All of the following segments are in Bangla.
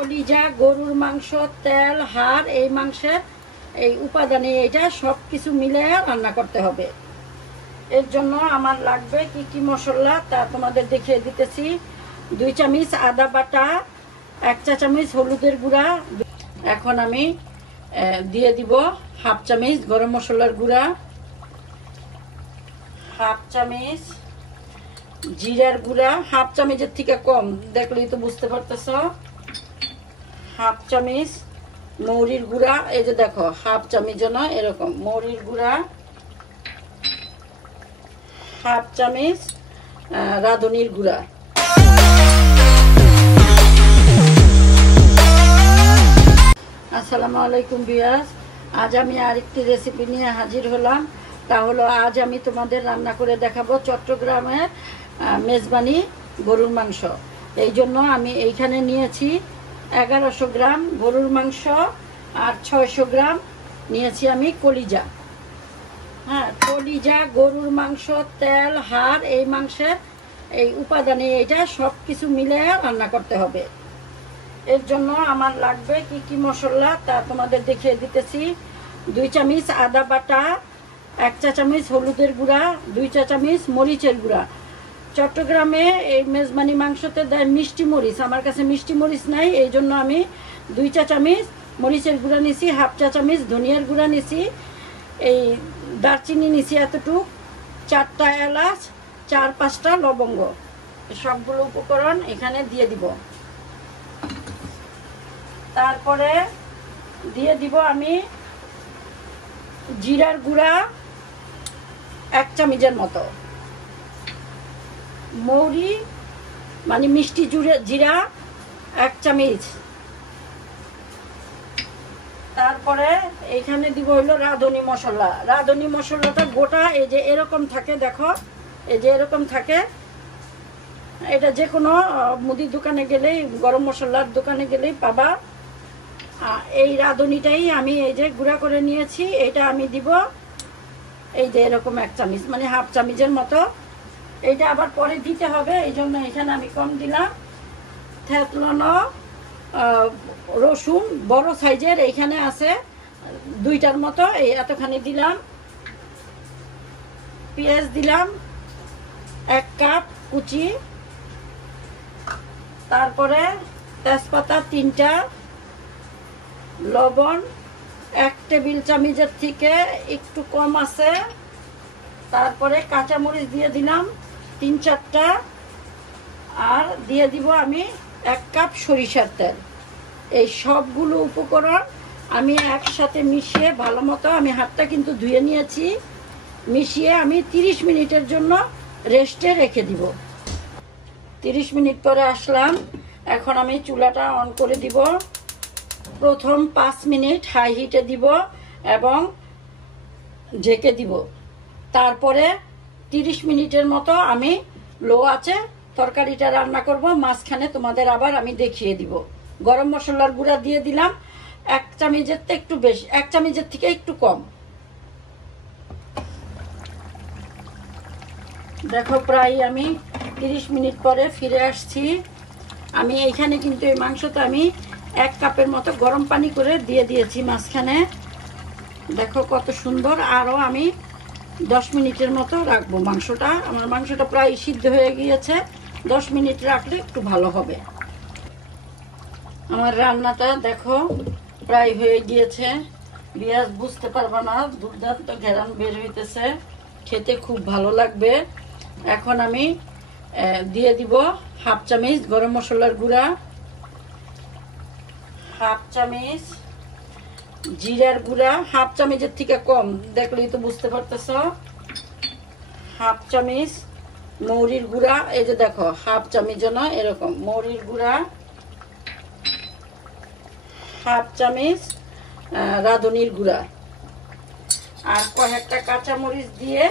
কলিজা, গরুর মাংস, তেল, হাড়, এই মাংসের এই উপাদানে এটা সব কিছু মিলে রান্না করতে হবে। এর জন্য আমার লাগবে কি কি মশলা তা তোমাদের দেখিয়ে দিতেছি। 2 চামচ আদা বাটা, 1 চা চামচ হলুদের গুঁড়া। এখন আমি দিয়ে দিব হাফ চামচ গরম মশলার গুঁড়া, হাফ চামচ জিরার গুঁড়া, হাফ চামচের থেকে কম, দেখলেই তো বুঝতে পারতেছ। হাফ চামচ মৌরির গুঁড়া, এই যে দেখো হাফ চামচ না, এরকম মৌরির গুঁড়া, হাফ চামচ রাঁধুনির গুঁড়া। আসসালামু আলাইকুম ভিউয়ার্স, আজ আমি আরেকটি রেসিপি নিয়ে হাজির হলাম। তা হলো আজ আমি তোমাদের রান্না করে দেখাবো চট্টগ্রামের মেজবানি গরুর মাংস। এই জন্য আমি এইখানে নিয়েছি 1100 গ্রাম গরুর মাংস আর 600 গ্রাম নিয়েছি আমি কলিজা। হ্যাঁ, কলিজা, গরুর মাংস, তেল, হাড়, এই মাংসের এই উপাদানে এটা সব কিছু মিলে রান্না করতে হবে। এর জন্য আমার লাগবে কি কি মশলা তা তোমাদের দেখিয়ে দিতেছি। 2 চামচ আদা বাটা, 1 চা চামচ হলুদের গুঁড়া, 2 চা চামচ মরিচের গুঁড়া। চট্টগ্রামে এই মেজবানি মাংসতে দেয় মিষ্টি মরিচ, আমার কাছে মিষ্টি মরিচ নাই, এই জন্য আমি 2 চা চামচ মরিচের গুঁড়া নিছি, হাফ চা চামচ ধনিয়ার গুঁড়া নিছি, এই দারচিনি নিছি এতটুক, 4টা এলাচ, 4-5টা লবঙ্গ। সবগুলো উপকরণ এখানে দিয়ে দিব। তারপরে দিয়ে দিব আমি জিরার গুঁড়া 1 চামচের মতো, মৌরি মানে মিষ্টি জিরা 1 চামচ। তারপরে এখানে দিব হইলো রাঁধুনি মশলা। রাঁধুনি মশলাটা গোটা এই যে এরকম থাকে, দেখো এই যে এরকম থাকে। এটা যে কোনো মুদির দোকানে গেলেই, গরম মশলার দোকানে গেলেই পাবা। এই রাঁধুনিটাই আমি এই যে গুঁড়া করে নিয়েছি, এটা আমি দিব এই যে এরকম 1 চামচ, মানে হাফ চামচের মতো। এইটা আবার পরে দিতে হবে, এই জন্য এখানে আমি কম দিলাম। থেতলানো রসুন বড় সাইজের এইখানে আছে 2টার মতো, এই এতখানি দিলাম। পেঁয়াজ দিলাম 1 কাপ কুচি। তারপরে তেজপাতা 3টা, লবণ 1 টেবিল চামচের থেকে একটু কম আছে। তারপরে কাঁচামরিচ দিয়ে দিলাম 3-4টা, আর দিয়ে দিব আমি 1 কাপ সরিষার তেল। এই সবগুলো উপকরণ আমি একসাথে মিশিয়ে ভালো মতো, আমি হাতটা কিন্তু ধুয়ে নিয়েছি, মিশিয়ে আমি 30 মিনিটের জন্য রেস্টে রেখে দিব। 30 মিনিট পরে আসলাম। এখন আমি চুলাটা অন করে দিব। প্রথম 5 মিনিট হাই হিটে দিব এবং ঢেকে দিব। তারপরে 30 মিনিটের মতো আমি লো আঁচে তরকারিটা রান্না করব। মাঝখানে তোমাদের আবার আমি দেখিয়ে দিব। গরম মশলার গুঁড়া দিয়ে দিলাম 1 চামচের থেকে একটু বেশি, 1 চামচের থেকে একটু কম। দেখো প্রায় আমি 30 মিনিট পরে ফিরে আসছি। আমি এইখানে কিন্তু এই মাংসটা আমি 1 কাপের মতো গরম পানি করে দিয়ে দিয়েছি মাঝখানে। দেখো কত সুন্দর। আরও আমি 10 মিনিটের মতো রাখবো মাংসটা। আমার মাংসটা প্রায় সিদ্ধ হয়ে গিয়েছে, 10 মিনিট রাখলে একটু ভালো হবে। আমার রান্নাটা দেখো প্রায় হয়ে গিয়েছে। পেঁয়াজ বুঝতে পারবা না, দুর্দান্ত ঘেরান বের হইতেছে, খেতে খুব ভালো লাগবে। এখন আমি দিয়ে দিব হাফ চামচ গরম মশলার গুঁড়া, হাফ চামচ জিরার গুঁড়া, হাফ চামচের থেকে কম, দেখলেই তো বুঝতে পারতেছ। হাফ চামচ মৌরির গুঁড়া, এই যে দেখো হাফ চামচ না, এরকম মৌরির গুঁড়া, হাফ চামচ রাঁধুনির গুঁড়া, আর কয়েকটা কাঁচামরিচ দিয়ে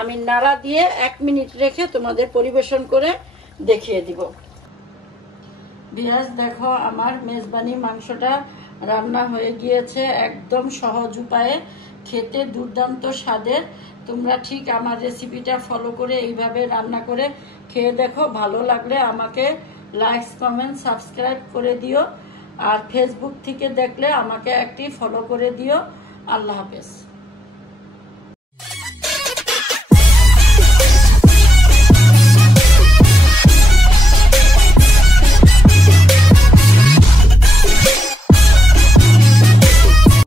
আমি নাড়া দিয়ে 1 মিনিট রেখে তোমাদের পরিবেশন করে দেখিয়ে দিব। ভিউয়ার্স দেখো আমার মেজবানি মাংসটা রান্না হয়ে গিয়েছে, একদম সহজ উপায়ে, খেতে দুর্দান্ত স্বাদের। তোমরা ঠিক আমার রেসিপিটা ফলো করে এইভাবে রান্না করে খেয়ে দেখো। ভালো লাগলে আমাকে লাইক, কমেন্ট, সাবস্ক্রাইব করে দিও। আর ফেসবুক থেকে দেখলে আমাকে একটি ফলো করে দিও। আল্লাহ হাফেজ।